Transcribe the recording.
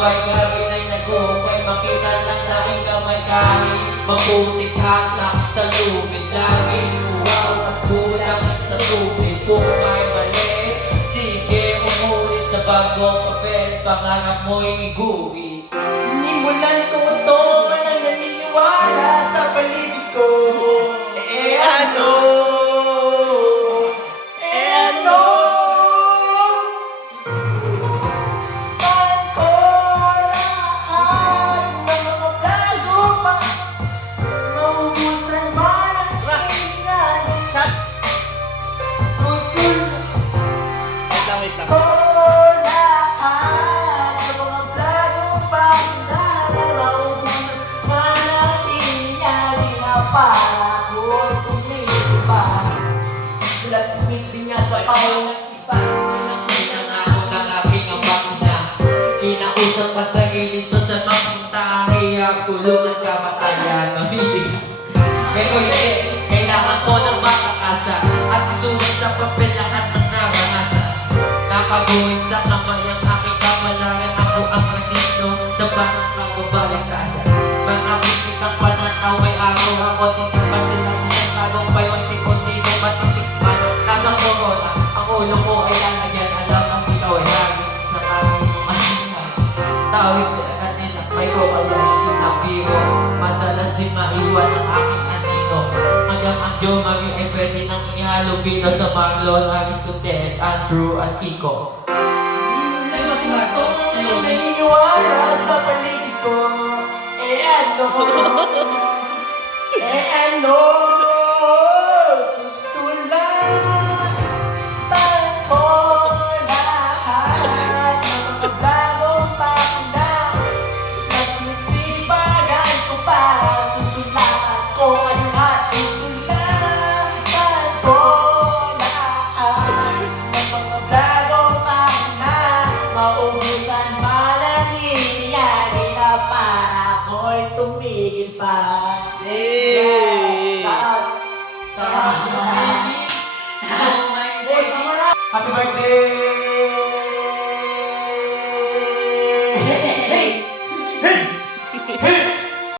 buhay gabi ay nag-uukay. Makita lang sa aking kamay kahit maputik hatak sa lubid. Laging uwaw at kulang sa tubig. Kung may mali, sige umulit sa bagong papel. Pangarap mo'y iguwi. Sinimulan ko to nang naniniwala sa paligid ko. Ano? Sinubukan ko lahat ng mga plago pa. Naubusan man ang kailangan. Susunod ko lahat ng mga plago pa. Naubusan man ang kailangan na para ko tumipa. Lasmit din niya sa pawang Kinausap ka sa gilid to sa mapunta. Kaya kulungan ka matayan mamili. Pero hindi, kailangan ko ng makakasa at isulat sa papel lahat ng naranasan. Nakabuhin sa kamay ang aking kamalaran. Ako ang presiso sa bagong pagbabaligtasan. Makabigit ang pananaw may araw ako. Tinapan din ang isang bagong payon-unti-unti ko matitikman. Nasa corona, ang ulo ko ay lalagyan. Alam ang ikaw ay lagi sa kamay mo mahina. Tawid ko na kanila, may kumalay, pinapiro. Madalas din maiwan ang aking anino. Hanggang ang Joe Marie ay pwede nang ihalo bito sa Marlon, Aristotle, Andrew at Kiko. Sinimulan ko nang naniniwala sa paligid ko. Ano? Susulatan ko lahat ng mga bagong pakuna. Nasisipagan ko pa. Susulatan ko kayo at susulatan ko lahat ng mga bagong pakuna. Maubusan man ang hiniyari na para ako'y tumigil pa. Happy birthday!